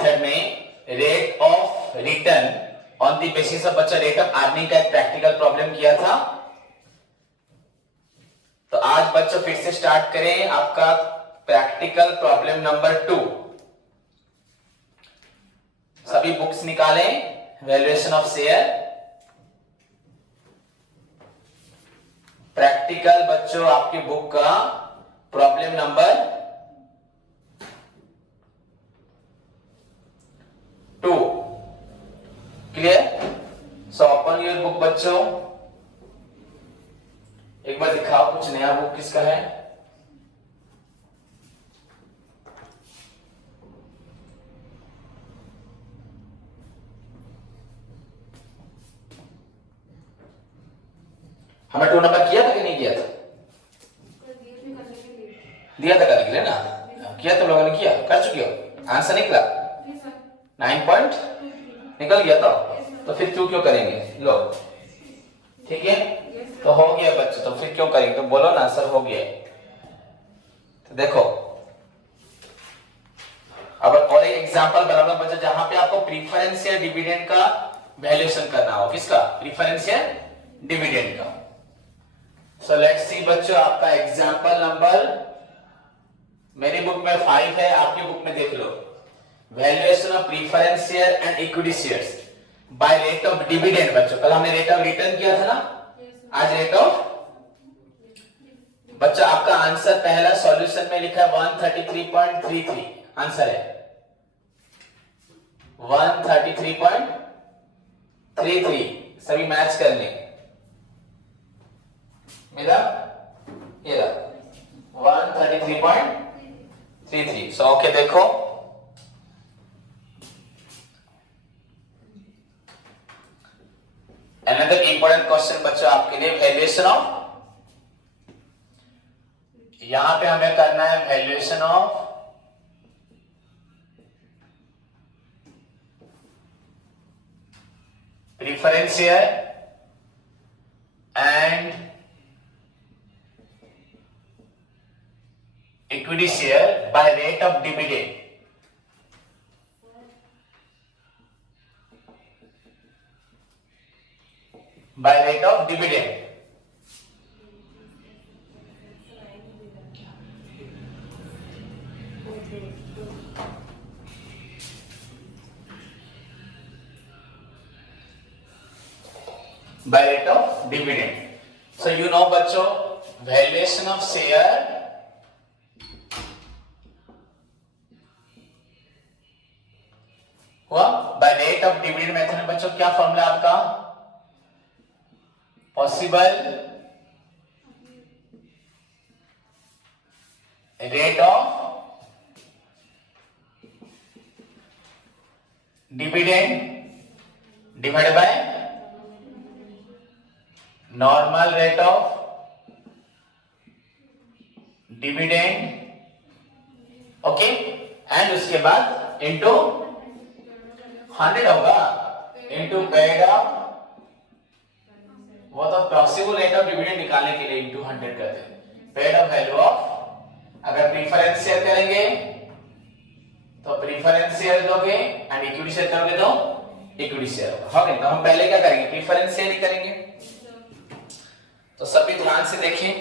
Method में rate of return on the basis of बच्चा rate of earning का एक प्रैक्टिकल प्रॉब्लम किया था। तो आज बच्चों फिर से स्टार्ट करें आपका प्रैक्टिकल प्रॉब्लम नंबर 2। सभी बुक्स निकालें। वैल्यूएशन ऑफ शेयर प्रैक्टिकल बच्चों आपकी बुक का problem number 2। Clear? So open your book बच्चों। एक बार दिखाओ कुछ नया बुक किसका है। हमें 2 नंबर किया था कि नहीं किया था? दिया था करने के लिए ना, किया तो लोगों ने किया, कर चुके हो। आंसर निकला 9 पॉइंट निकल गया तो फिर क्यों करेंगे लो। ठीक है, तो हो गया बच्चों, तो फिर क्यों करेंगे? तो बोलो ना सर हो गया। तो देखो अब और एक एग्जांपल बनाना बच्चा जहां पे आपको प्रीफरेंस या डिविडेंड का वैल्यूएशन करना हो। किसका? प्रीफरेंस या डिविडेंड का। सो लेट्स सी बच्चों आपका एग्जांपल नंबर मेरी बुक में 5 है, आपकी बुक में देख लो। Valuation of preference share and equity shares by rate of dividend. बच्चों कल हमने रेट ऑफ रिटर्न किया था ना, आज रेट ऑफ। बच्चा आपका आंसर पहला सॉल्यूशन में लिखा है 133.33 आंसर है 133.33। सभी मैच कर लें। मेरा ये 133.33। सो ओके देखो अनदर इंपॉर्टेंट क्वेश्चन बच्चों आपके लिए वैल्यूएशन ऑफ। यहां पे हमें करना है valuation of preference share and equity share bye rate of dividend. By rate of dividend. By rate of dividend. So you know बच्चों valuation of share हुआ by rate of dividend method में बच्चों क्या फॉर्मूला आपका? Possible rate of dividend divide by normal rate of dividend. Okay, and उसके बाद into 100 होगा into paid of. वो तो पॉसिबल रेट ऑफ डिविडेंड निकालने के लिए इंटू 100 करते हैं। Paid of value of. अगर प्रीफरेंस शेयर करेंगे तो प्रीफरेंस शेयर दोगे एंड इक्विटी शेयर करोगे तो इक्विटी शेयर होगा। ओके, तो हम पहले क्या करेंगे? प्रीफरेंस शेयर ही करेंगे। तो सभी ध्यान से देखिए,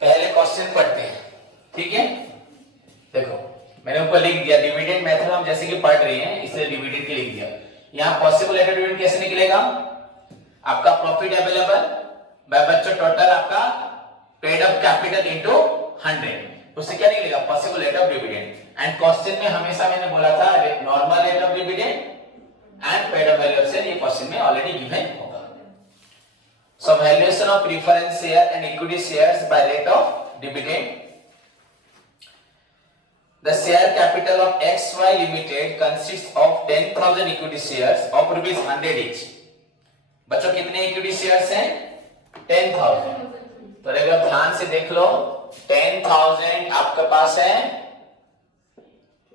पहले क्वेश्चन पढ़ते हैं। ठीक है, देखो मैंने ऊपर लिख दिया डिविडेंड मेथड हम जैसे कि पढ़ रहे हैं इसलिए डिविडेंड के लिख दिया। यहां पॉसिबल रेट ऑफ डिविडेंड कैसे निकलेगा? आपका प्रॉफिट अवेलेबल बाय बच्चों टोटल आपका पेड अप कैपिटल इनटू 100। उससे क्या निकलेगा? Possible rate of dividend. And question में हमेशा मैंने बोला था normal rate of dividend and paid up value of share, ये क्वेश्चन में ऑलरेडी गिवन होगा। So valuation of preference share and equity shares by rate of dividend. The share capital of XY Limited consists of 10,000 equity shares of ₹100 each. बच्चों कितने equity shares हैं? 10,000। तो regular ध्यान से देख लो 10,000 आपके पास है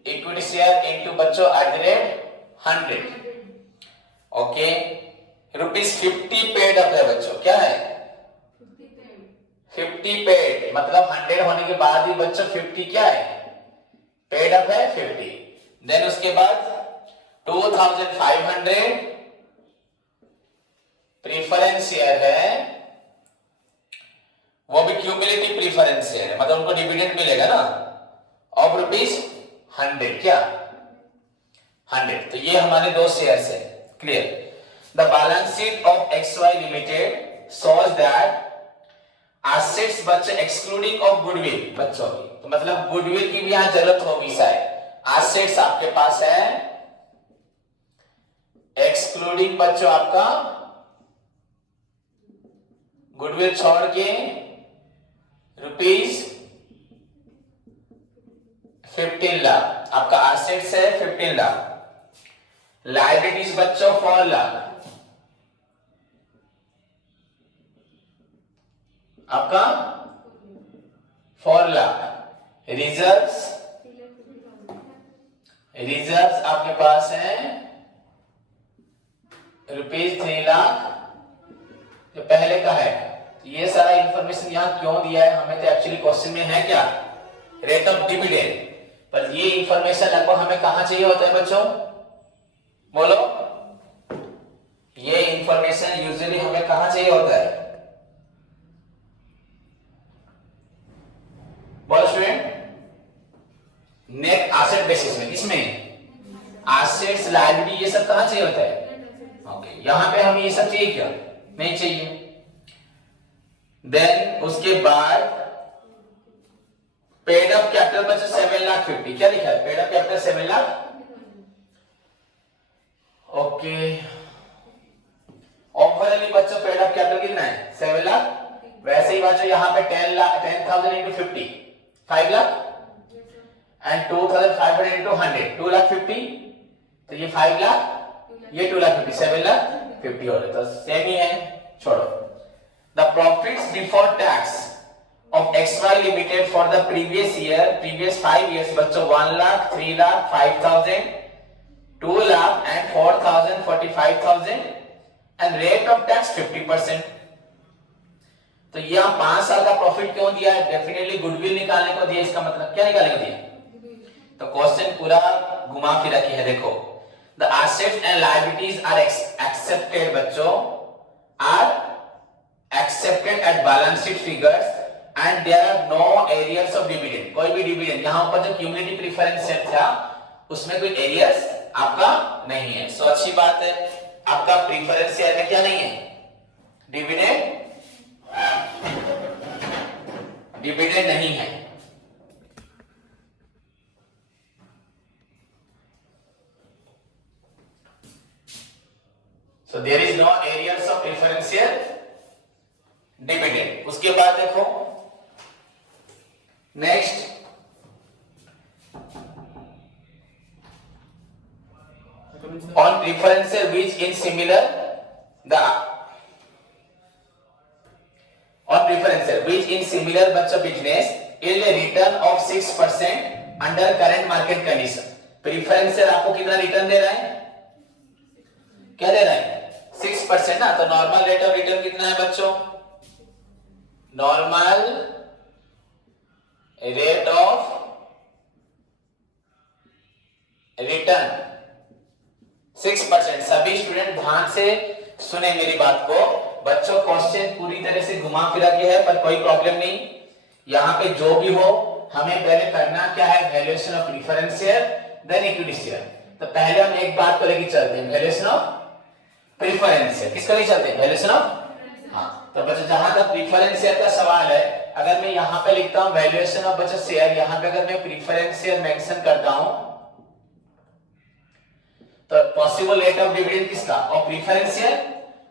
इक्विटी शेयर इनटू बच्चों @100। ओके, ₹50 पेड अप है बच्चों। क्या है? 50 पेड मतलब 100 होने के बाद ही बच्चों 50 क्या है? पेड अप है 50, देन उसके बाद 2500 प्रीफरेंस शेयर है, वो भी क्यूमुलेटिव प्रीफरेंस शेयर है, मतलब उनको डिविडेंड मिलेगा ना ऑफ ₹100, क्या 100, तो ये हमारे दो शेयर्स है। Clear. The balance sheet of XY limited shows that assets बच्चे एक्सक्लूडिंग ऑफ गुडविल बच्चों की, तो मतलब गुडविल की भी यहां जरूरत होगी शायद। एसेट्स आपके पास है एक्सक्लूडिंग बच्चों आपका गुडविल छोड़ के ₹15 लाख आपका एसेट्स है 15 लाख, लायबिलिटीज बच्चों 4 लाख, आपका 4 लाख, रिजर्व्स आपके पास है ₹3 लाख जो पहले का है। ये सारा इंफॉर्मेशन यहां क्यों दिया है हमें, तो एक्चुअली क्वेश्चन में है क्या, रेट ऑफ डिविडेंड, पर ये इंफॉर्मेशन लगभग हमें कहां चाहिए होता है बच्चों, बोलो, ये इंफॉर्मेशन यूजुअली हमें कहां चाहिए होता है, बोलो स्टूडेंट, नेट एसेट बेसिस में, किसमें, एसेट्स लायबिलिटी ये सब कहां चाहिए होता है, ओके, यहां पे हमें ये सब चाहिए क्या, नहीं चाहिए। देन उसके बाद पेड अप कैपिटल बचा 7,50,000, क्या लिखा है, paid up capital 7 lakh, okay, overall बच्चों पेड अप कैपिटल कितना है 7 लाख, वैसे ही बच्चों यहां पे 10,000 into 50 5 लाख एंड 2,500 into 100 2,50,000, तो ये 5 लाख ये 2,50,000 7,50,000 हो रहा है, तो सेम ही है, छोड़ो। The profits before tax of XY Limited for the previous 5 years बच्चों 1 lakh, 3 lakh, 5,000, 2 lakh and 4,000, 45,000 and rate of tax 50%। तो यहाँ 5 साल का प्रॉफिट क्यों दिया है, डेफिनेटली गुडविल निकालने को दिया, इसका मतलब क्या निकालने को दिया, तो क्वेश्चन पूरा घुमा फिरा के है, देखो the assets and liabilities are accepted बच्चों, are accepted at balance sheet figures and there are no areas of dividend, कोई भी डिविडेंड, यहां ऊपर जो क्यूमुलेटिव प्रीफरेंस शेयर था उसमें कोई एरियर्स आपका नहीं है, सो अच्छी बात है, आपका प्रीफरेंस शेयर में क्या नहीं है, डिविडेंड नहीं है। So there is no areas of preference share dividend. उसके बाद देखो next, on preference share which in similar the on preference share which in similar बच्चों business yield return of 6% under current market condition. Preference share आपको कितना return दे रहा है, क्या दे रहा है 6% ना, तो नॉर्मल रेट ऑफ रिटर्न कितना है बच्चों, नॉर्मल रेट ऑफ रिटर्न 6%। सभी स्टूडेंट ध्यान से सुने मेरी बात को बच्चों, क्वेश्चन पूरी तरह से घुमा फिरा के है पर कोई प्रॉब्लम नहीं, यहां पे जो भी हो हमें पहले करना क्या है, valuation of preference share then equity share. तो पहले हम एक बात को लेकर चलते हैं, वैल्यूएशन ऑफ प्रीफरेंस शेयर, किसको लेकर चलते हैं, वैल्यूएशन ऑफ, हाँ, तो बच्चों जहां तक प्रीफरेंस शेयर का सवाल है, अगर मैं यहां पे लिखता हूं वैल्यूएशन ऑफ बच्चों शेयर, यहां पे अगर मैं प्रीफरेंस शेयर मेंशन करता हूं तो पॉसिबल रेट ऑफ डिविडेंड किसका, of preference share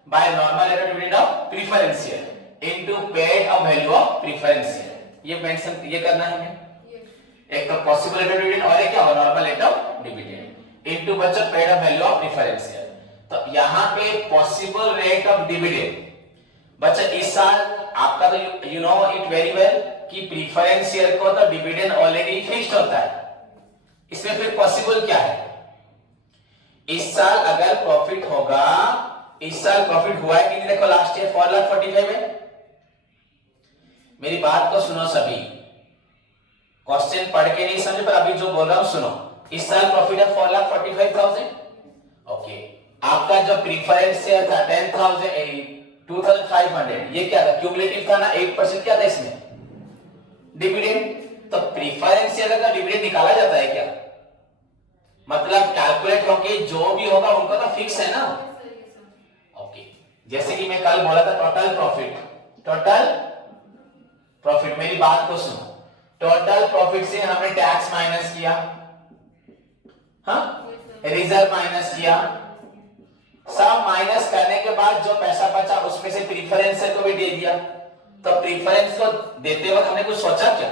by normal rate of dividend of preference share into paid of value of preference share, ये मेंशन ये करना है हमें, एक तो पॉसिबल रेट ऑफ डिविडेंड और एक क्या होगा normal rate of dividend into बच्चों paid of value of preference share. तो यहां पे पॉसिबल रेट ऑफ डिविडेंड बच्चा इस साल आपका तो you know it very well कि प्रीफरेंस शेयर को तो डिविडेंड ऑलरेडी फिक्स्ड होता है, इसमें फिर पॉसिबल क्या है, इस साल अगर प्रॉफिट होगा, इस साल प्रॉफिट हुआ है कि नहीं, देखो लास्ट ईयर 4,45,000 है, मेरी बात को सुनो सभी, क्वेश्चन पढ़ के नहीं समझे, पर अभी जो बोल रहा हूं सुनो। इस साल प्रॉफिट है 4,45,000। ओके, आपका जो प्रीफरेंस शेयर था 2500, ये क्या था? क्यूमुलेटिव था ना, 8% क्या था इसमें? डिविडेंड। तो प्रीफरेंस शेयर का डिविडेंड निकाला जाता है क्या? मतलब कैलकुलेट होके जो भी होगा उनका तो फिक्स है ना। ओके, जैसे कि मैं कल बोला था टोटल प्रॉफिट, मेरी बात को सुनो। टोटल प्रॉफिट से हमने टैक्स माइनस किया, हाँ, रिजर्व माइनस किया, सब माइनस करने के बाद जो पैसा बचा उसमें से प्रीफरेंस को भी दे दिया। तो प्रीफरेंस को देते वक्त हमने कुछ सोचा क्या?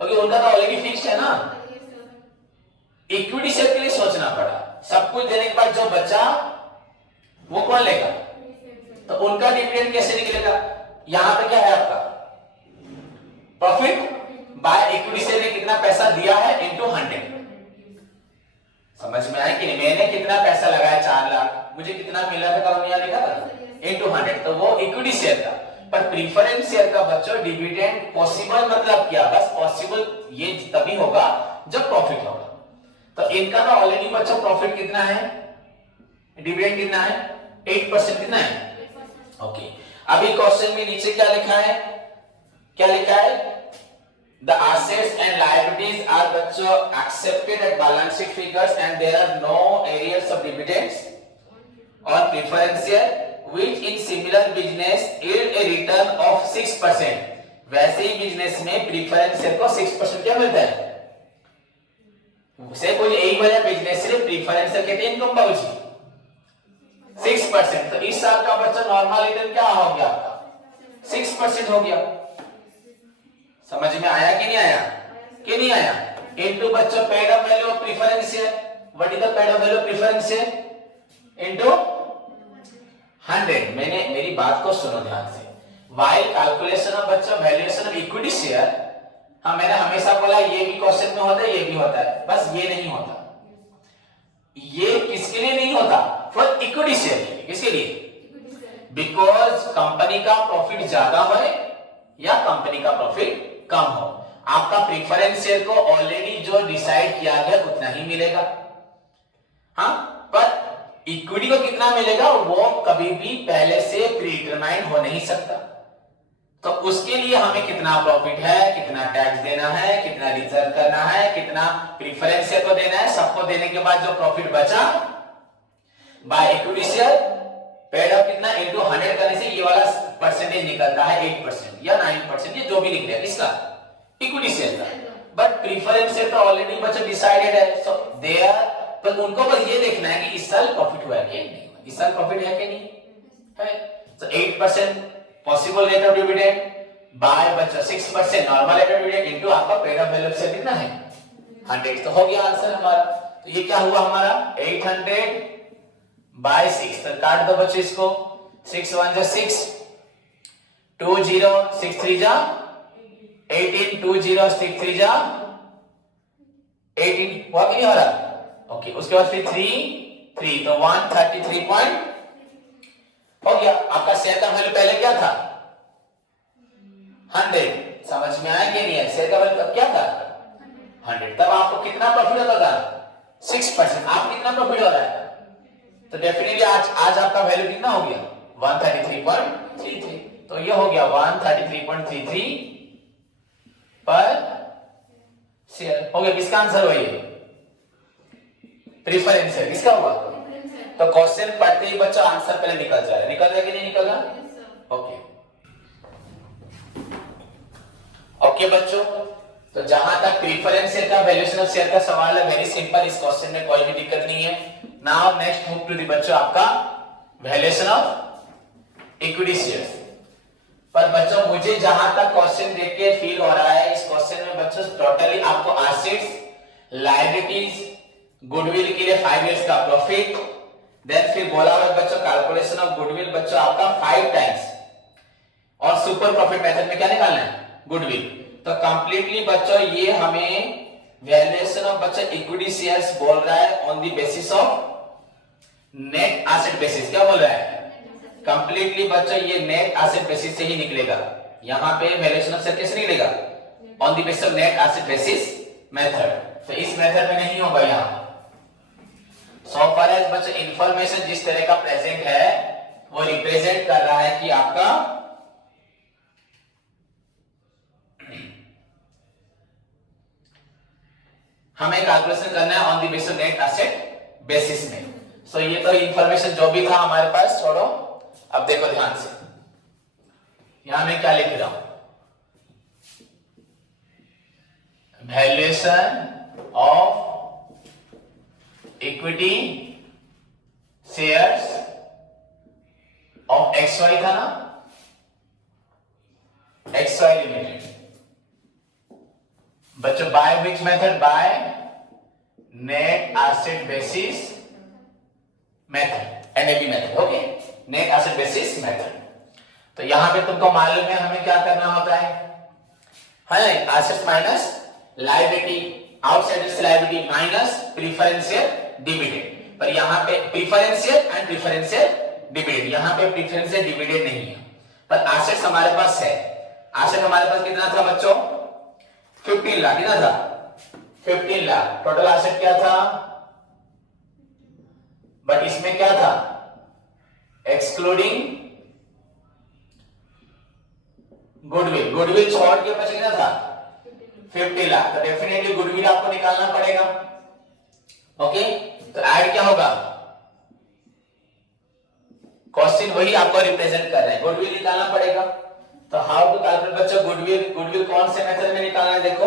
क्योंकि उनका तो ऑलरेडी फिक्स है ना। इक्विटी शेयर के लिए सोचना पड़ा। सब कुछ देने के बाद जो बचा वो कौन लेगा? तो उनका डिविडेंड कैसे निकलेगा? यहां पे क्या है आपका? प्रॉफिट बाय इक्विटी शेयर ने कितना पैसा दिया है इनटू 100। समझ में आया कि नहीं? मैंने कितना पैसा लगाया 4 लाख, मुझे कितना मिला था कल यहाँ लिखा था इनटू 100, तो वो इक्विटी शेयर था। पर प्रीफरेंस शेयर का बच्चों डिविडेंड पॉसिबल मतलब क्या? बस पॉसिबल ये तभी होगा जब प्रॉफिट होगा। तो इनका तो ऑलरेडी बच्चों प्रॉफिट कितना है, डिविडेंड कितना है? 8% कितना है? ओके, अभी क्वेश्चन में नीचे क्या लिखा है? क्या लिखा है? The assets and liabilities are बच्चों accepted at balance sheet figures and there are no arrears of dividends or preference share which in similar business yield a return of 6%। वैसे ही बिजनेस में प्रीफरेंस शेयर को 6% क्या मिलता है? से कोई एक बड़ा बिजनेस से प्रीफरेंस शेयर कहते हैं इनकम बाबूजी 6%। तो इस साल का बच्चा नॉर्मल रिटर्न क्या हो गया आपका? 6% हो गया। समझ में आया कि नहीं आया? कि नहीं आया? इनटू बच्चों paid up value of preference share, what is the paid up value of preference share into 100। मैंने मेरी बात को सुनो ध्यान से। व्हाइल कैलकुलेशन ऑफ बच्चों वैल्यूएशन ऑफ इक्विटी शेयर, हाँ मैंने हमेशा बोला ये भी क्वेश्चन में होता है, ये भी होता है, बस ये नहीं होता। ये किसके लिए नहीं होता? फॉर इक्विटी शेयर के लिए। किसके लिए? बिकॉज कंपनी का प्रॉफिट ज्यादा हो या कंपनी का प्रॉफिट कम हो, आपका प्रीफरेंस शेयर को ऑलरेडी जो डिसाइड किया गया उतना ही मिलेगा। हाँ, पर इक्विटी को कितना मिलेगा वो कभी भी पहले से प्रीडिटरमाइंड हो नहीं सकता। तो उसके लिए हमें कितना प्रॉफिट है, कितना टैक्स देना है, कितना रिजर्व करना है, कितना प्रीफरेंस शेयर को देना है, सबको देने के बाद जो प्रॉफिट बचा by equity share paid up कितना इनटू 100 करने से ये वाला परसेंटेज निकलता है 8% या 9%, ये जो भी निकलेगा इसका इक्विटी शेयर का। बट प्रीफरेंस शेयर तो ऑलरेडी बच्चा डिसाइडेड है, सो देयर पर उनको बस ये देखना है कि इस साल प्रॉफिट हुआ है कि नहीं, इस साल प्रॉफिट है कि नहीं है। सो 8% possible rate of dividend by बच्चा 6% normal rate of dividend into आपका पेड अप वैल्यू शेयर कितना है 100। तो हो गया आंसर हमारा। तो ये क्या हुआ हमारा 800 बाय 6। तो काट दो बच्चे इसको, 6 1 जा 6, 2 0 6 3 जा 18, 2 0 6 3 जा 18, हुआ कि नहीं हो रहा? ओके, उसके बाद फिर 3 तो 133 पॉइंट हो गया। आपका शेयर का वैल्यू पहले क्या था 100। समझ में आया कि नहीं है? शेयर का वैल्यू तब क्या था 100, तब आपको कितना प्रॉफिट होता था 6%। आप कितना प्रॉफिट हो रहा है? तो डेफिनेटली आज आपका वैल्यू कितना हो गया 133.33। तो ये हो गया 133.33 पर शेयर हो गया। किसका आंसर हुआ ये? Preference share. किसका हुआ? तो क्वेश्चन पढ़ते ही बच्चों आंसर पहले निकल जा रहा है, निकल रहा है कि नहीं निकल रहा? ओके ओके बच्चों, तो जहां तक प्रीफरेंस शेयर का वैल्यूएशन ऑफ शेयर का सवाल है, वेरी सिंपल, इस क्वेश्चन में कोई भी दिक्कत नहीं है। Now next move to the बच्चों आपका वैल्यूएशन ऑफ इक्विटी शेयर्स। पर बच्चों मुझे जहां तक क्वेश्चन देख के फील हो रहा है, इस क्वेश्चन में बच्चों टोटली आपको एसेट्स, लायबिलिटीज, गुडविल के लिए 5 इयर्स का प्रॉफिट, देन फिर बोला हुआ बच्चों कैलकुलेशन ऑफ गुडविल बच्चों आपका 5 टाइम्स, और सुपर प्रॉफिट मेथड में क्या निकालना है गुडविल। तो कंप्लीटली बच्चों ये हमें वैल्यूएशन ऑफ बच्चों इक्विटी शेयर्स बोल रहा है on the basis of net asset basis. क्या बोल रहा है? कंप्लीटली बच्चों ये नेट एसेट बेसिस से ही निकलेगा। यहां पे वैल्यूएशन ऑफ शेयर कैसे निकलेगा on the basis of net asset basis method. तो इस मेथड में नहीं होगा यहाँ। सो फार एज बच्चों इंफॉर्मेशन जिस तरह का प्रेजेंट है वो रिप्रेजेंट कर रहा है कि आपका हमें कैलकुलेशन करना है on the basis of net asset basis में। सो ये तो इंफॉर्मेशन जो भी था हमारे पास, छोड़ो। अब देखो ध्यान से, यहां मैं क्या लिख रहा हूं, valuation of equity shares of XY था ना, XY लिमिटेड। बच्चों by which method, by net asset basis method, NAB method. Okay, net asset basis method. तो यहां पे तुमको मालूम है हमें क्या करना होता है, assets minus liability, outsiders liability minus preferential dividend. पर यहां पे प्रेफरेंशियल एंड प्रेफरेंशियल डिविडेंड, यहां पे प्रेफरेंशियल डिविडेंड नहीं है, पर एसेट्स हमारे पास है। एसेट हमारे पास कितना था बच्चों, 15 लाख। कितना था, 15 लाख। टोटल एसेट क्या था, बट इसमें क्या था, एक्सक्लूडिंग गुडविल, गुडविल छोड़ के बच कितना था, 50 लाख। तो डेफिनेटली गुडविल आपको निकालना पड़ेगा। ओके, तो ऐड क्या होगा, क्वेश्चन वही आपको रिप्रेजेंट कर रहा है, गुडविल निकालना पड़ेगा। तो हाउ टू कैलकुलेट बच्चों गुडविल, गुडविल कौन से मेथड में निकालना है, देखो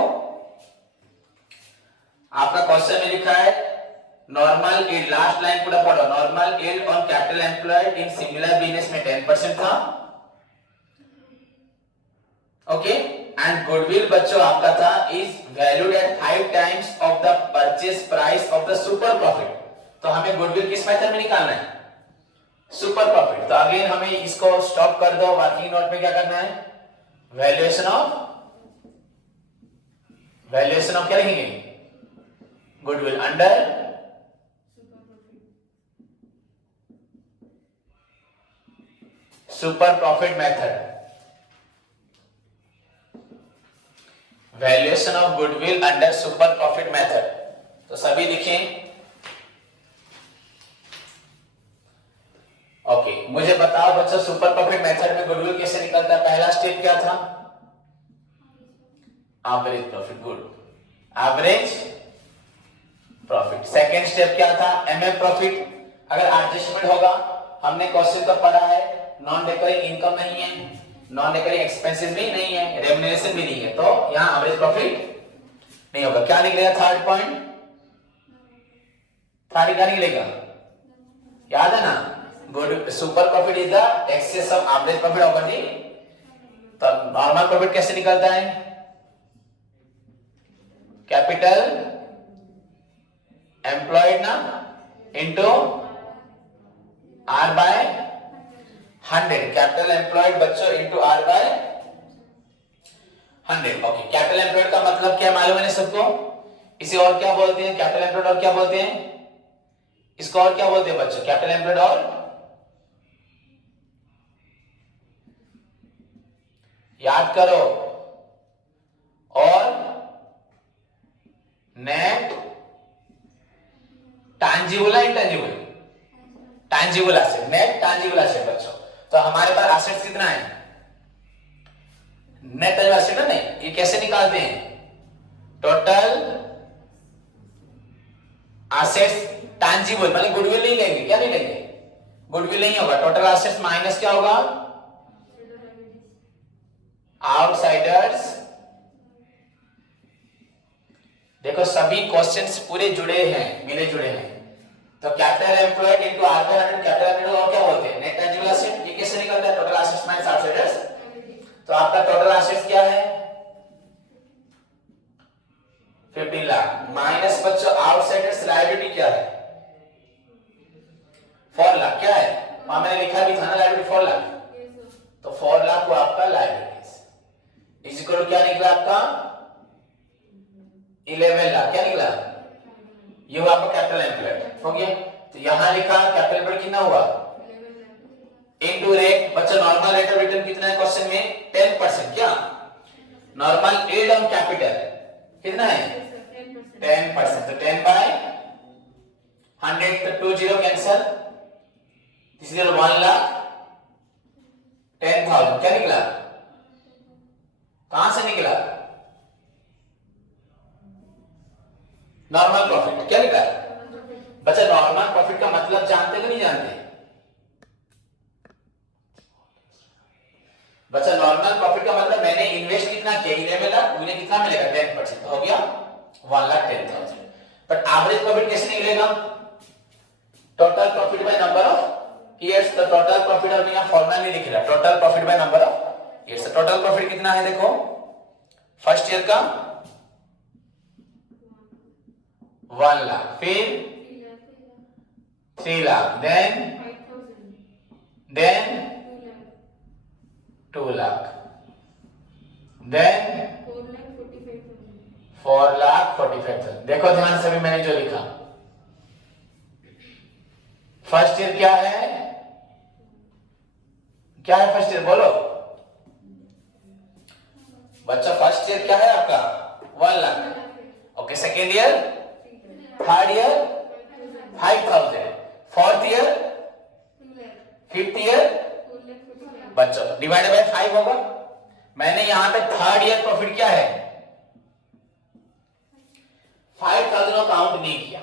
आपका क्वेश्चन में लिखा है नॉर्मल यील्ड, लास्ट लाइन पूरा पढ़ो, normal yield on capital employed in similar business में 10% था। ओके, एंड गुडविल बच्चों आपका था is valued at 5 times of the purchase price of the super profit. तो हमें गुडविल किस मेथड में निकालना है, सुपर प्रॉफिट। तो अगेन हमें इसको स्टॉप कर दो, वर्किंग नोट में क्या करना है, वैल्यूएशन ऑफ क्या लिखेंगे, goodwill under super profit method, valuation of goodwill under super profit method. तो सभी लिखें। ओके, मुझे बताओ बच्चों सुपर प्रॉफिट मेथड में गुडविल कैसे निकलता है। पहला स्टेप क्या था, average profit, good, average profit. Second step क्या था, एमएफ प्रॉफिट। अगर एडजस्टमेंट होगा, हमने क्वेश्चन तो पढ़ा है, नॉन रिकरिंग इनकम नहीं है, नॉन रिकरिंग एक्सपेंसेस भी नहीं है, रेम्युनरेशन भी नहीं है, तो यहां एवरेज प्रॉफिट नहीं होगा। क्या निकलेगा थर्ड पॉइंट, थर्ड क्या निकलेगा, याद है ना, good super profit is the excess of average profit over the. तो नॉर्मल प्रॉफिट कैसे निकलता है, कैपिटल एम्प्लॉयड ना into R by 100, capital employed बच्चों into R by 100। Okay, capital employed का मतलब क्या मालूम है सबको, इसे और क्या बोलते हैं, कैपिटल एम्प्लॉयड और क्या बोलते हैं, इसको और क्या बोलते हैं बच्चों, कैपिटल एम्प्लॉयड और, याद करो, और नेट टैंजिबल है, intangible, tangible asset, net tangible asset बच्चों। तो हमारे पास एसेट्स कितना है, नेट टैंजिबल एसेट है नहीं, ये कैसे निकालते हैं, टोटल एसेट्स टैंजिबल, मतलब गुडविल नहीं लेंगे, क्या नहीं लेंगे, गुडविल नहीं होगा, टोटल एसेट्स माइनस क्या होगा, आउटसाइडर्स। देखो सभी क्वेश्चंस पूरे जुड़े हैं, मिले जुड़े हैं। तो capital employed into R by 100, capital employed और क्या बोलते हैं, नेट टैंजिबल एसेट। ये कैसे निकलता है, टोटल एसेट्स माइनस आउटसाइडर्स। तो आपका टोटल एसेट्स क्या है, 15 लाख माइनस बच्चों आउटसाइडर्स लायबिलिटी क्या है, 4 लाख। क्या है, वहां मैंने लिखा भी था ना लायबिलिटी 4 लाख, तो 4 लाख वो आपका लायबिलिटीज इज इक्वल टू क्या निकला आपका 11 लाख। क्या निकला, ये हुआ आपका कैपिटल एम्प्लॉयड हो गया। तो यहां लिखा कैपिटल एम्प्लॉयड कितना हुआ, इनटू रेट बच्चों, नॉर्मल रेट ऑफ रिटर्न कितना है क्वेश्चन में, 10%। क्या नॉर्मल एड ऑन कैपिटल कितना है 10%, तो 10 बाय 100, तो 20 कैंसर, दिस इज 1,10,000, क्या निकला, कहां से निकला, नॉर्मल प्रॉफिट, क्या निकला बच्चा, नॉर्मल प्रॉफिट का मतलब जानते कि नहीं जानते बच्चा, नॉर्मल प्रॉफिट का मतलब मैंने इन्वेस्ट कितना किया 11 लाख, मुझे कितना मिलेगा 10%, हो गया 1,10,000। बट एवरेज प्रॉफिट कैसे निकलेगा, total profit by number of years, तो टोटल प्रॉफिट अभी यहां फॉर्मूला नहीं लिख रहा, total profit by number of years, total profit कितना है देखो, फर्स्ट ईयर का 1 लाख, फिर 3 लाख, देन 2 लाख, देन 4,45,000। देखो ध्यान से भी मैंने जो लिखा, फर्स्ट ईयर क्या है, क्या है फर्स्ट ईयर बोलो बच्चा, फर्स्ट ईयर क्या है आपका 1 lakh, okay, second year, third year 5,000, fourth year, fifth year बच्चों डिवाइडेड बाय 5 होगा। मैंने यहां पे थर्ड ईयर प्रॉफिट क्या है 5,000 काउंट नहीं किया,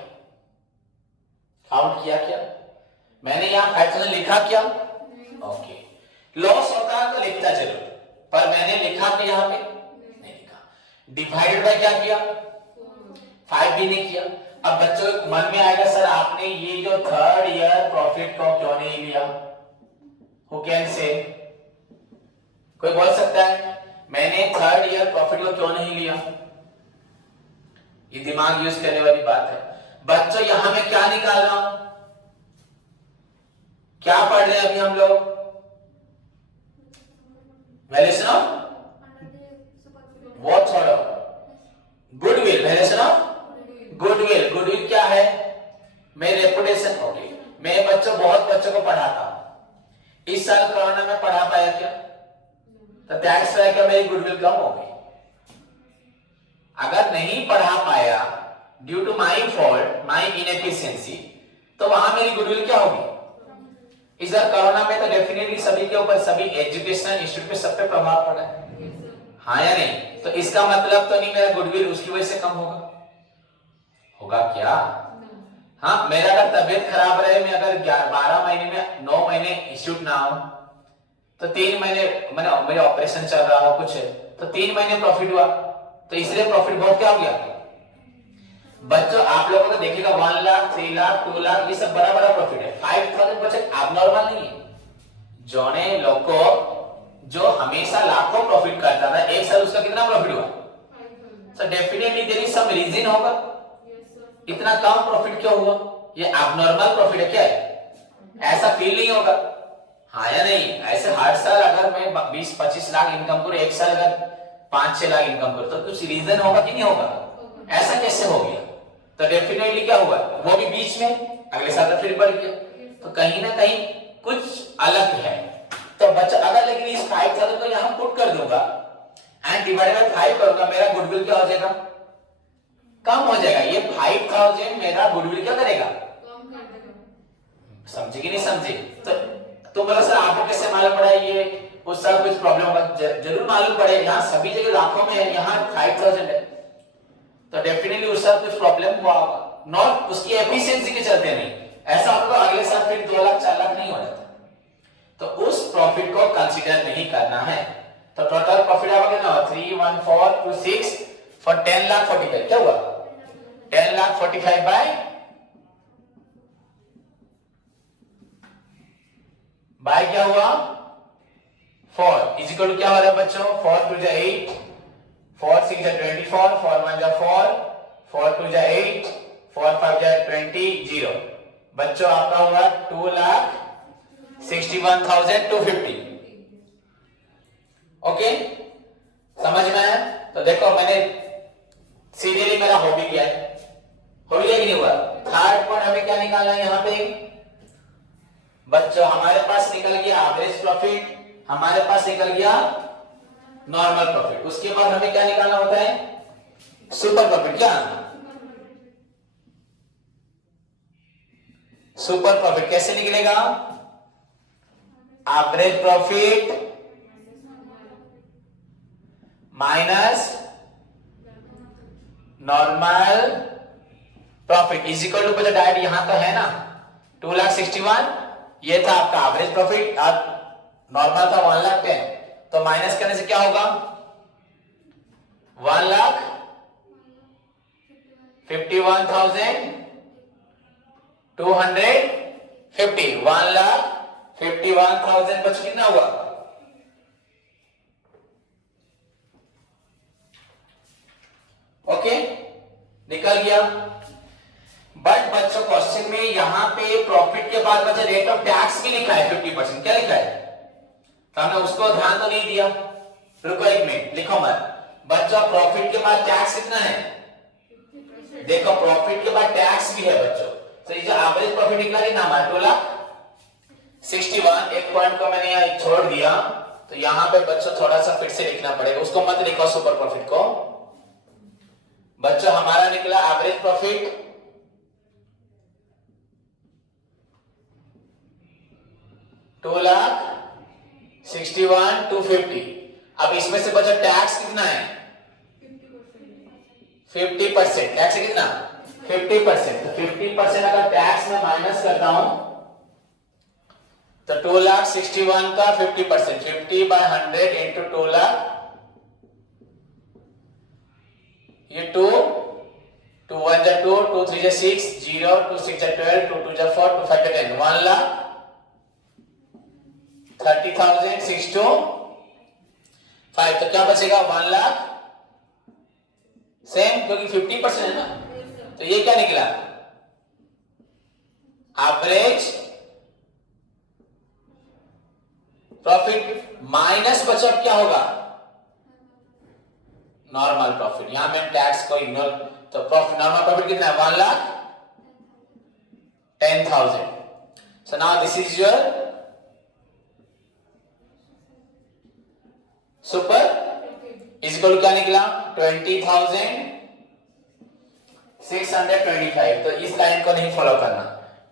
काउंट किया क्या मैंने यहां 5,000 लिखा क्या, ओके, लॉस होता तो लिखता जरूर, पर मैंने लिखा कि यहां पे नहीं लिखा, डिवाइडेड बाय क्या किया 5 भी नहीं किया। अब बच्चों मन में आएगा सर आपने ये जो थर्ड ईयर प्रॉफिट को क्यों नहीं लिया, हु कैन से, कोई बोल सकता है मैंने थर्ड ईयर प्रॉफिट को क्यों नहीं लिया, ये दिमाग यूज करने वाली बात है बच्चों। यहां मैं क्या निकाल रहा हूं, क्या पढ़ रहे हैं अभी हम लोग, वैल्यूएशन ऑफ, वो छोड़ो, goodwill, valuation of goodwill, goodwill क्या है मेरी रेपुटेशन, ओके, मैं बच्चों बहुत बच्चों को पढ़ाता हूं, इस साल कोरोना में पढ़ा पाया क्या, तो दैट्स व्हाई क्या मेरी गुडविल कम हो गई, अगर नहीं पढ़ा पाया due to my fault, my inefficiency, तो वहां मेरी गुडविल क्या होगी, इस बार कोरोना में तो डेफिनेटली सभी के ऊपर, सभी एजुकेशनल इंस्टीट्यूट पे सब पे प्रभाव पड़ा है, हाँ या नहीं, तो इसका मतलब तो नहीं मेरा गुडविल उसकी वजह से कम होगा, होगा क्या, हाँ, मेरा अगर तबियत खराब रहे, मैं अगर 12 महीने में 9 महीने इंस्टीट्यूट ना आऊं, तो 3 महीने मैंने मेरे ऑपरेशन चल रहा हो कुछ है, तो 3 महीने प्रॉफिट हुआ, तो इसलिए प्रॉफिट बहुत क्या हो गया बच्चों, आप लोगों को देखिएगा 1 लाख, 3 लाख, 2 लाख, ये सब बड़ा बड़ा प्रॉफिट है, 5,000 बच्चे एबनॉर्मल नहीं है, जोने लोग को जो हमेशा लाखों प्रॉफिट करता था, एक साल उसका कितना प्रॉफिट हुआ, so definitely there is some reason होगा, इतना कम प्रॉफिट क्यों हुआ, ये एबनॉर्मल प्रॉफिट है क्या है, ऐसा फील नहीं होगा, हाँ या नहीं, ऐसे हर साल अगर मैं 20-25 लाख इनकम करूं, एक साल अगर 5-6 लाख इनकम करूं, तो कुछ रीजन होगा कि नहीं होगा, ऐसा कैसे हो गया, तो डेफिनेटली क्या हुआ, वो भी बीच में अगले साल तो फिर बढ़ गया, तो कहीं ना कहीं कुछ अलग है, तो बच्चा अगर लेकिन इस 5,000 को यहां पुट कर दूंगा एंड डिवाइडेड बाय 5 करूंगा, मेरा गुडविल क्या हो जाएगा, कम हो जाएगा, ये 5,000 मेरा गुडविल क्या करेगा, कम कर देगा, समझे कि नहीं समझे, तो बोला सर आपको कैसे मालूम पड़ा ये उस साल कुछ प्रॉब्लम होगा, जरूर मालूम पड़े, यहाँ सभी जगह लाखों में है, यहाँ 5,000 है, तो डेफिनेटली उस साल कुछ प्रॉब्लम हुआ होगा, नॉट उसकी एफिशिएंसी के चलते नहीं, ऐसा होगा अगले साल फिर 2 लाख 4 लाख नहीं हो जाता, तो उस प्रॉफिट को कंसीडर नहीं करना है, तो टोटल प्रॉफिट आपका कितना हुआ 31426 फॉर 10,45,000, क्या हुआ 10,45,000 बाय क्या हुआ 4 इज इक्वल टू क्या हो रहा है बच्चों, 4 2 जा 8, 4 6 जा 24, 4 1 जा 4, 4 2 जा 8, 4 5 जा 20, 0 बच्चों आपका हुआ 2,61,250, ओके, समझ में आया, तो देखो मैंने सीरियली मेरा हो भी गया है, हो गया कि नहीं हुआ, थर्ड पॉइंट हमें क्या निकालना है यहाँ पे बच्चों, हमारे पास निकल गया एवरेज प्रॉफिट, हमारे पास निकल गया नॉर्मल प्रॉफिट। उसके बाद हमें क्या निकालना होता है? Super profit. क्या सुपर प्रॉफिट कैसे निकलेगा? Average profit minus normal profit is equal to, direct यहां तो है ना 2,61,000, ये था आपका एवरेज प्रॉफिट, नॉर्मल था 1,10,000, तो माइनस करने से क्या होगा? 1,51,250, 1,51,000 बच कितना हुआ? ओके, निकल गया। बट बच्चों क्वेश्चन में यहां पे प्रॉफिट के बाद बच्चा रेट ऑफ टैक्स भी लिखा है 50%। क्या लिखा है? तो हमने उसको ध्यान तो नहीं दिया। रुको एक मिनट, लिखो मत बच्चों। प्रॉफिट के बाद टैक्स कितना है? देखो प्रॉफिट के बाद टैक्स भी है बच्चों। तो ये जो एवरेज प्रॉफिट निकला है ना हमारा 2,61,000, एक पॉइंट को मैंने यहाँ छोड़ दिया, तो यहां पे बच्चों थोड़ा सा फिर से लिखना पड़ेगा, उसको मत लिखो सुपर प्रॉफिट को। बच्चों हमारा निकला एवरेज प्रॉफिट 2,61,250। अब इसमें से बचा टैक्स कितना है? 50%। टैक्स है कितना? 50%। तो 50% अगर टैक्स में माइनस करता हूं तो 2,61,000 का 50%, 50/100 इंटू 2,00,000, ये 2, 2 1 जा 2, 2 3 जा 6, 0, 2 6 जा 12, 2 2 जा 4, 2 5 जा 10, 1,30,625। तो क्या बचेगा? 1,00,000 सेम, क्योंकि 50% है ना। तो ये क्या निकला? एवरेज प्रॉफिट माइनस बचा क्या होगा? Normal profit. यहां मैं टैक्स को इग्नोर, तो प्रॉफिट नॉर्मल प्रॉफिट कितना है? 1,10,000। So now this is your super equal क्या निकला? 20,625। तो इस लाइन को नहीं फॉलो करना।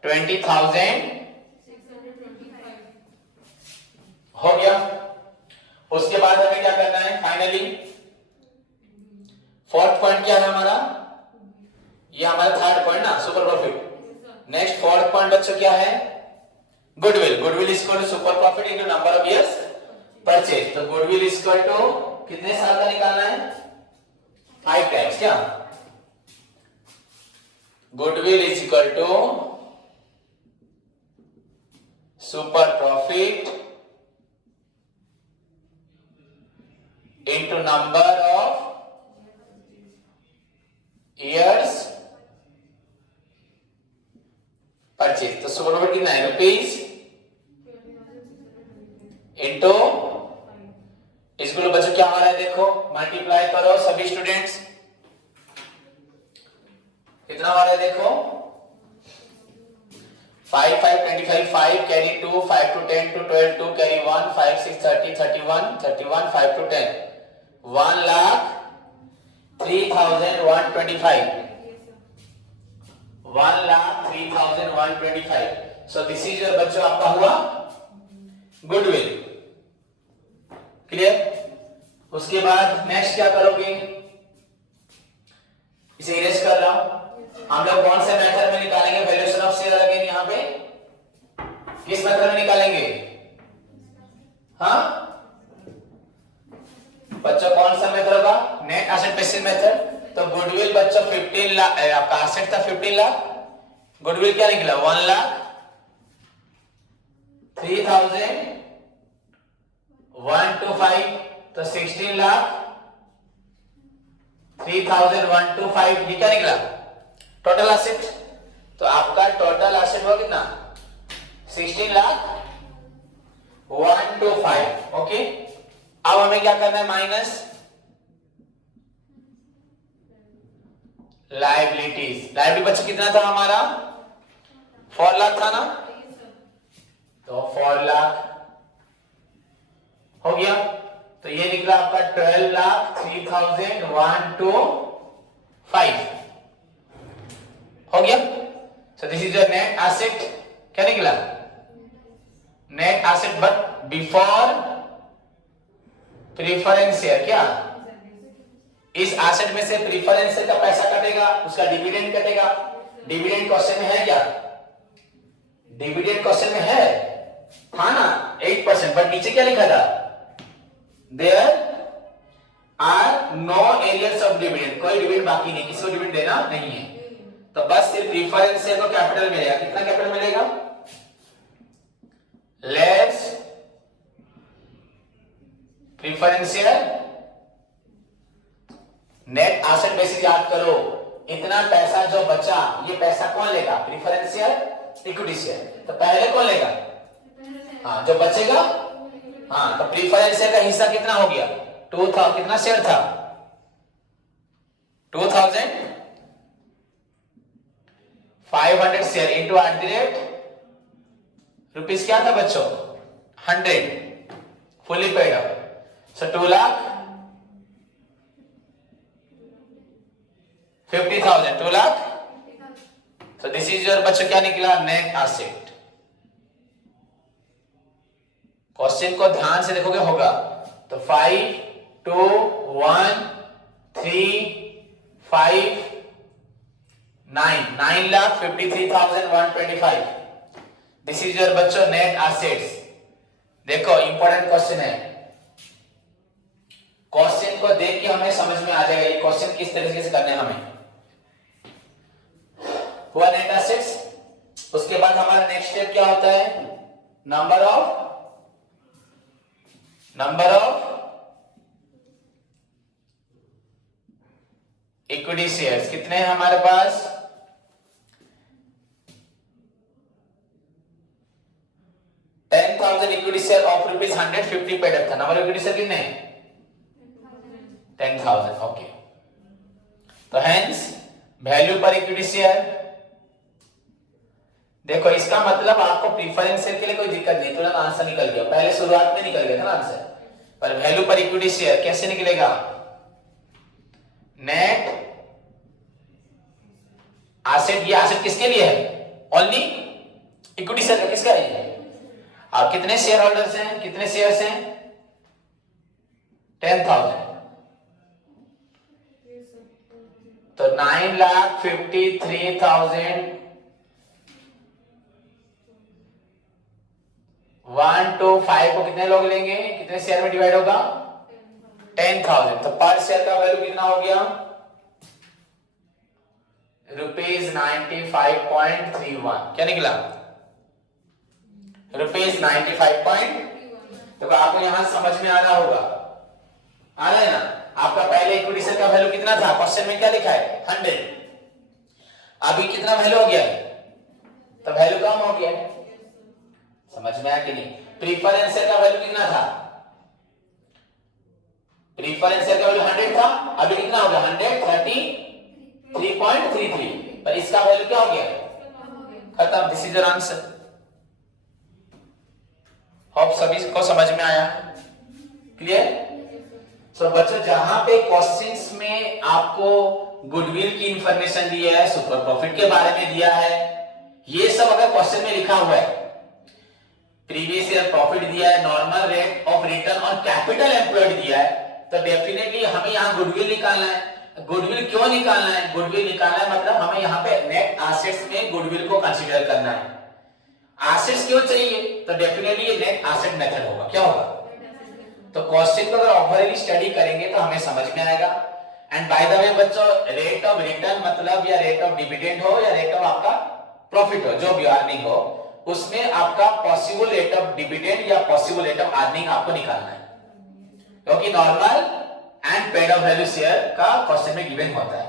20,000 हो गया। उसके बाद हमें क्या करना है? फाइनली फोर्थ पॉइंट क्या है हमारा? ये हमारा थर्ड पॉइंट ना, super profit. Next fourth point बच्चों क्या है? Goodwill. Goodwill is equal to super profit into number of years purchase. तो गुडविल इज इक्वल टू कितने साल का निकालना है? 5 टाइम्स। क्या goodwill is equal to super profit into number of years purchase. तो सुपर प्रॉफिट कितना है? रुपीज इंटू इसको बच्चों क्या हमारा है? देखो मल्टीप्लाई करो सभी स्टूडेंट्स, कितना हमारा है? देखो 5 5 25, 5 carry 2, 5 to 10 to 12, 2 carry 1, 5 6 30, 31, 31 5 to 10, 1,03,125, 1,03,125। So this is your बच्चों आपका हुआ गुडविल। क्लियर? उसके बाद नेक्स्ट क्या करोगे? इसे इरेज कर रहा हूं। हम लोग कौन से मेथड में निकालेंगे वैल्यूएशन ऑफ शेयर अगेन? यहां पे किस मेथड में निकालेंगे? हाँ बच्चों कौन सा मेथड होगा? Net asset basis method. तो गुडविल बच्चों 15 लाख, आपका एसेट था 15 लाख, गुडविल क्या निकला? 1,03,125। तो 16,03,125 ये क्या निकला? Total asset. तो आपका टोटल एसेट हुआ कितना? 16,0125। ओके, अब हमें क्या करना है? Minus liabilities. लायबिलिटी बच्चा कितना था हमारा? 4 लाख था ना, तो 4 लाख हो गया। तो ये निकला आपका 12,03,125 हो गया। So this is your net asset. क्या निकला? Net asset but before preference share. क्या इस एसेट में से प्रीफरेंस शेयर का पैसा कटेगा, उसका डिविडेंड कटेगा। डिविडेंड क्वेश्चन में है क्या? डिविडेंड क्वेश्चन में है था ना 8%, बट नीचे क्या लिखा था? There are no arrears of dividend. कोई डिविडेंड बाकी नहीं, किसी को डिविडेंड देना नहीं है। तो बस सिर्फ प्रीफरेंस शेयर को कैपिटल मिलेगा। कितना कैपिटल मिलेगा? Less preference share. Net asset basis याद करो, इतना पैसा जो बचा ये पैसा कौन लेगा? Preference share, equity share. तो पहले कौन लेगा? हाँ, जो बचेगा। हाँ, तो प्रीफरेंस शेयर का हिस्सा कितना हो गया? 2000। कितना शेयर था? 2500 शेयर इंटू रुपीस क्या था बच्चों? 100 fully paid up. So 2,50,000 2 lakh. So this is your बच्चों क्या निकला? Net asset. क्वेश्चन को ध्यान से देखोगे होगा। तो 5 2 1 3 5 9,53,125। दिस इज योर बच्चों नेट एसेट्स। देखो इंपॉर्टेंट क्वेश्चन है। क्वेश्चन को देख के हमें समझ में आ जाएगा ये क्वेश्चन किस तरीके से करने हमें। हुआ नेट एसेट्स। उसके बाद हमारा नेक्स्ट स्टेप क्या होता है? नंबर ऑफ इक्विटी शेयर्स कितने हैं हमारे पास? 10,000 equity share of ₹150 paid up था। नंबर ऑफ इक्विटी शेयर कितने? 10,000। ओके, तो हेंस वैल्यू पर इक्विटी शेयर। देखो इसका मतलब आपको प्रीफरेंस शेयर के लिए कोई दिक्कत नहीं, तुरंत आंसर निकल गया। पहले शुरुआत में निकल गया था ना आंसर, पर वैल्यू पर इक्विटी शेयर कैसे निकलेगा? Net asset. ये एसेट किसके लिए है? ओनली इक्विटी शेयर का। किसका है? आप कितने शेयर होल्डर्स हैं? कितने शेयर्स हैं? 10,000। तो 9,53,125 को कितने लोग लेंगे? कितने शेयर में डिवाइड होगा? 10,000। तो पर शेयर का वैल्यू कितना हो गया? ₹95.31। क्या निकला? ₹95. तो आपको यहां समझ में आ रहा होगा, आ रहा है ना? आपका पहले इक्विटी शेयर का वैल्यू कितना था? क्वेश्चन में क्या लिखा है? 100। अभी कितना वैल्यू हो गया? तो वैल्यू कम हो गया। समझ में आया कि नहीं? प्रीफरेंस शेयर का वैल्यू कितना था? प्रीफरेंस शेयर का वैल्यू 100 था, अभी कितना हो गया? 133.33। पर इसका वैल्यू क्या हो गया? खत्म। This is your answer. Hope सभी को समझ में आया। क्लियर? सो बच्चों जहां पे क्वेश्चंस में आपको गुडविल की इंफॉर्मेशन दी है, सुपर प्रॉफिट के बारे में दिया है, ये सब अगर क्वेश्चन में लिखा हुआ है, प्रीवियस ईयर प्रॉफिट दिया है, normal rate of return on capital employed दिया है, तो डेफिनेटली हमें यहाँ गुडविल निकालना है। गुडविल क्यों निकालना है? गुडविल निकालना है मतलब हमें यहाँ पे नेट एसेट्स में गुडविल को कंसीडर करना है। एसेट्स क्यों चाहिए? तो डेफिनेटली ये नेट एसेट मेथड होगा। क्या होगा? तो क्वेश्चन को अगर ओवरऑली स्टडी करेंगे तो हमें समझ में आएगा। एंड बाय द वे बच्चों, रेट ऑफ रिटर्न मतलब या रेट ऑफ डिविडेंड हो या रेट ऑफ आपका प्रॉफिट हो, जो भी अर्निंग हो, उसमें आपका पॉसिबल रेट ऑफ डिविडेंड या पॉसिबल रेट ऑफ अर्निंग आपको निकालना है, क्योंकि normal and paid up value share का क्वेश्चन में गिवन होता है।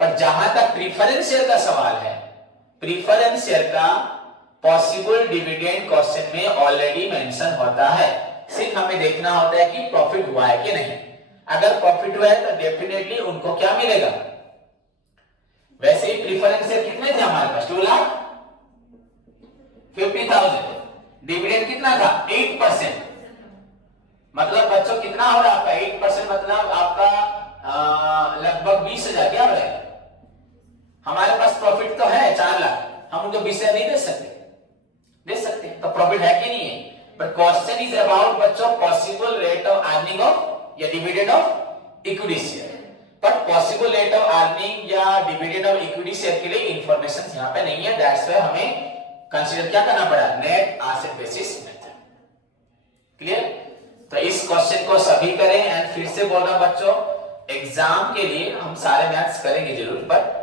पर जहां तक प्रीफरेंस शेयर का सवाल है, प्रीफरेंस शेयर का पॉसिबल डिविडेंड क्वेश्चन में ऑलरेडी मेंशन होता है। सिर्फ हमें देखना होता है कि प्रॉफिट हुआ है कि नहीं। अगर प्रॉफिट हुआ है तो डेफिनेटली उनको क्या मिलेगा? वैसे ही प्रीफरेंस शेयर कितने थे हमारे पास? 2,50,000। डिविडेंड कितना था? 8%। मतलब बच्चों कितना हो रहा है आपका 8%, मतलब आपका लगभग 20,000 क्या हो रहा है। हमारे पास प्रॉफिट तो है 4 लाख, हम उनको 20,000 नहीं दे सकते, दे सकते तो प्रॉफिट है कि नहीं है। बट क्वेश्चन इज अबाउट बच्चों possible rate of earning of या dividend of equity share. But possible rate of earning या डिविडेंड ऑफ इक्विटी शेयर के लिए इंफॉर्मेशन यहाँ पे नहीं है, दैट्स व्हाई हमें कंसीडर क्या करना पड़ा, net asset basis method. Clear. तो इस क्वेश्चन को सभी करें एंड फिर से बोल रहा बच्चों एग्जाम के लिए हम सारे मैथ्स करेंगे जरूर, बट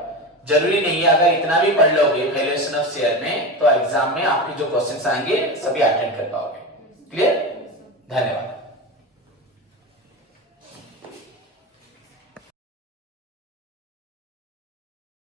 जरूरी नहीं है अगर इतना भी पढ़ लोगे वैल्यूएशन ऑफ शेयर में तो एग्जाम में आपके जो क्वेश्चंस आएंगे सभी अटेंड कर पाओगे। क्लियर। धन्यवाद।